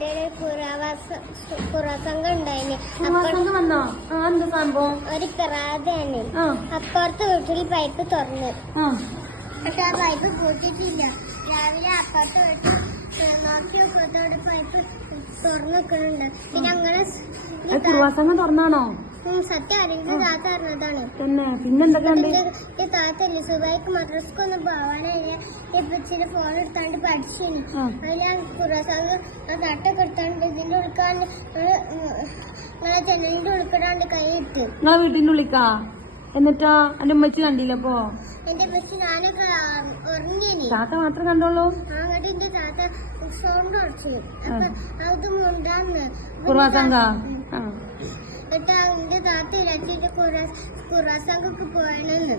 വീട്ടില് കുറസംഘം ഉണ്ടായിന്. വന്നോ? എന്താ സംഭവം? ഒരു കിറാതാണ്. അപ്പുറത്തെ വീട്ടിൽ പൈപ്പ് തുറന്ന്, പക്ഷെ ആ പൈപ്പ് പൂട്ടിട്ടില്ല. രാവിലെ അപ്പുറത്തെ വീട്ടിൽ നോക്കി നോക്കത്തോടെ പൈപ്പ് തുറന്നു വെക്കണുണ്ട്. പിന്നെ അങ്ങനെ കുറുവാസംഘം തുറന്നാണോ? സത്യം അതിന്റെ താത്ത അറിഞ്ഞതാണ്. പിന്നെന്തൊക്കെയുണ്ട്? താത്തല്ലേ സുബൈക്ക് മദ്രസക്കൊന്നും പോവാനായില്ല. ഇപ്പച്ചിന്റെ ഫോൺ എടുത്താണ്ട് പഠിച്ചിന്. അതിന് കുറസംഘം തട്ടൊക്കെ എടുത്താണ്ട് ഇതിന്റെ ഉൾക്കാണ്ട് നിങ്ങളെ ജനലിന്റെ ഉൾക്കിടാണ്ട് കൈ ഇട്ട് നിങ്ങളെ വീട്ടിന്റെ ഉള്ളിക്കാ. എന്നിട്ടാ എന്റെ ഉമ്മച്ചി കണ്ടില്ല? അപ്പൊ എന്റെ ഉമ്മച്ചി ഞാനൊക്കെ ഉറങ്ങിനി. താത്ത മാത്രം കണ്ടോളൂ? അങ്ങോട്ട് എന്റെ താത്ത സൗണ്ട് അടിച്ചു. അപ്പൊ അത് മുണ്ടാന്ന് കുറുവാസംഘം. എന്നിട്ട് എന്റെ താത്ത ഇരച്ചിട്ട് കുറസംഘൊക്കെ പോയണെന്ന്.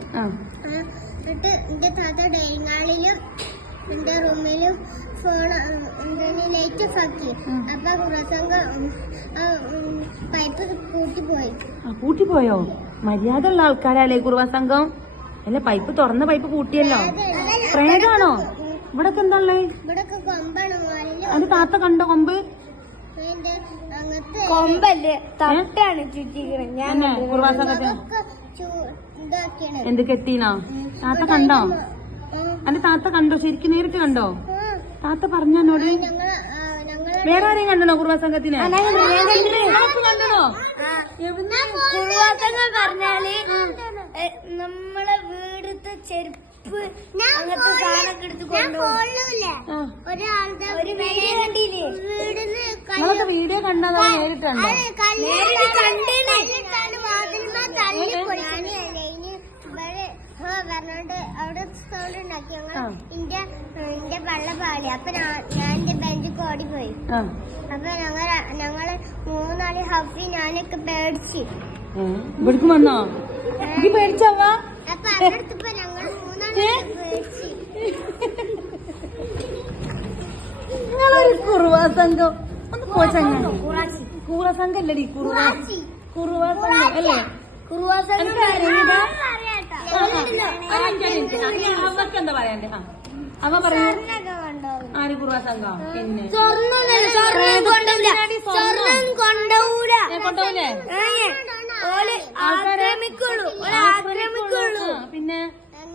എന്നിട്ട് എന്റെ താത്ത ഡൈനിങ് ഹാളിലും എന്റെ റൂമിലും ഫോൺ ലൈറ്റ് ഓഫ് ആക്കി. അപ്പൊ കുറസംഘം പൈപ്പ് കൂട്ടിപ്പോയി. കൂട്ടിപ്പോയോ? മര്യാദ ഉള്ള ആൾക്കാരല്ലേ കുറുവാസംഘം? അല്ല, പൈപ്പ് തുറന്ന പൈപ്പ് കൂട്ടിയല്ലോ. പ്രേതാണോ? ഇവിടൊക്കെ എന്താ ഉള്ളേ? ഇവിടൊക്കെ കൊമ്പാണ്. അത് താത്ത കണ്ടോ കൊമ്പ്? കൊമ്പല്ലേ, തട്ടാണ് ചുറ്റിക്കണത്. ഞാൻ കുറുവാസംഘത്തിന് എന്ത് കെട്ടീനോ? താത്ത കണ്ടോ? അന്റെ താത്ത കണ്ടോ? ശരിക്കും നേരിട്ട് കണ്ടോ? താത്ത പറഞ്ഞോട് വേറെ ആരെയും കണ്ടോ കുറുവാസംഘത്തിന്? കണ്ടോ? കുറുവാസംഘം പറഞ്ഞാല് നമ്മളെ വീടത്തെ ചെരുപ്പ് അങ്ങനത്തെ സാധനമൊക്കെ എടുത്ത് നിങ്ങളൊക്കെ വീഡിയോ കണ്ടതോ നേരിട്ട് കണ്ടോ? പറഞ്ഞോണ്ട് അവിടെ സൗണ്ട് ഉണ്ടാക്കി. എന്റെ വെള്ള പാടി. അപ്പൊ ഞാൻ എന്റെ ബെഞ്ചിക്ക് ഓടിപ്പോയി. അപ്പൊ ഞങ്ങള് മൂന്നാളി ഹഫി ഞാനൊക്കെ പേടിച്ച്. ഇവിടേക്ക് വന്നോ? പേടിച്ചവ? അപ്പൊ അടുത്തപ്പോ ഞങ്ങള് മൂന്നാളി പേടിച്ച്. നിങ്ങളൊരു കുറുവാസംഘം ഒന്ന് പോച്ചങ്ങ. കുറുവാസംഘം അല്ലടി, കുറുവാസംഘം അല്ലേ? അവക്കെന്താ പറയാണ്ട്? അവ പറയൂ. ആര് കുറുവാസംഘം? പിന്നെ കൊണ്ടൂലേ? പിന്നെ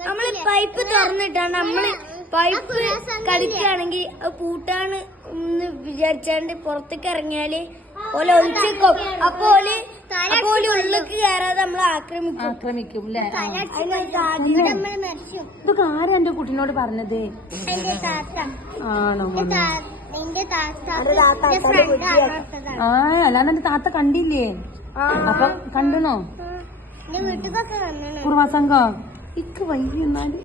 നമ്മള് പൈപ്പ് തുറന്നിട്ടാണ് നമ്മള് പൈപ്പ് കളിക്കുകയാണെങ്കിൽ പൂട്ടാണ് എന്ന് വിചാരിച്ചാണ്ട് പുറത്തേക്ക് ഇറങ്ങിയാല് ഓല ഒളിച്ചേക്കും. അപ്പൊ ഉള്ളിലേക്ക് കയറാതെ നമ്മളെ ആക്രമിക്കും അല്ലേ? ഇതൊക്കെ ആരാ എന്റെ കുട്ടീനോട് പറഞ്ഞത്? ആണോ? അല്ലാതെ എന്റെ താത്ത കണ്ടില്ലേ? അപ്പൊ കണ്ടണോ വീട്ടിലൊക്കെ കുറുവാസംഘം? ഇക്ക് വൈകി എന്നാല്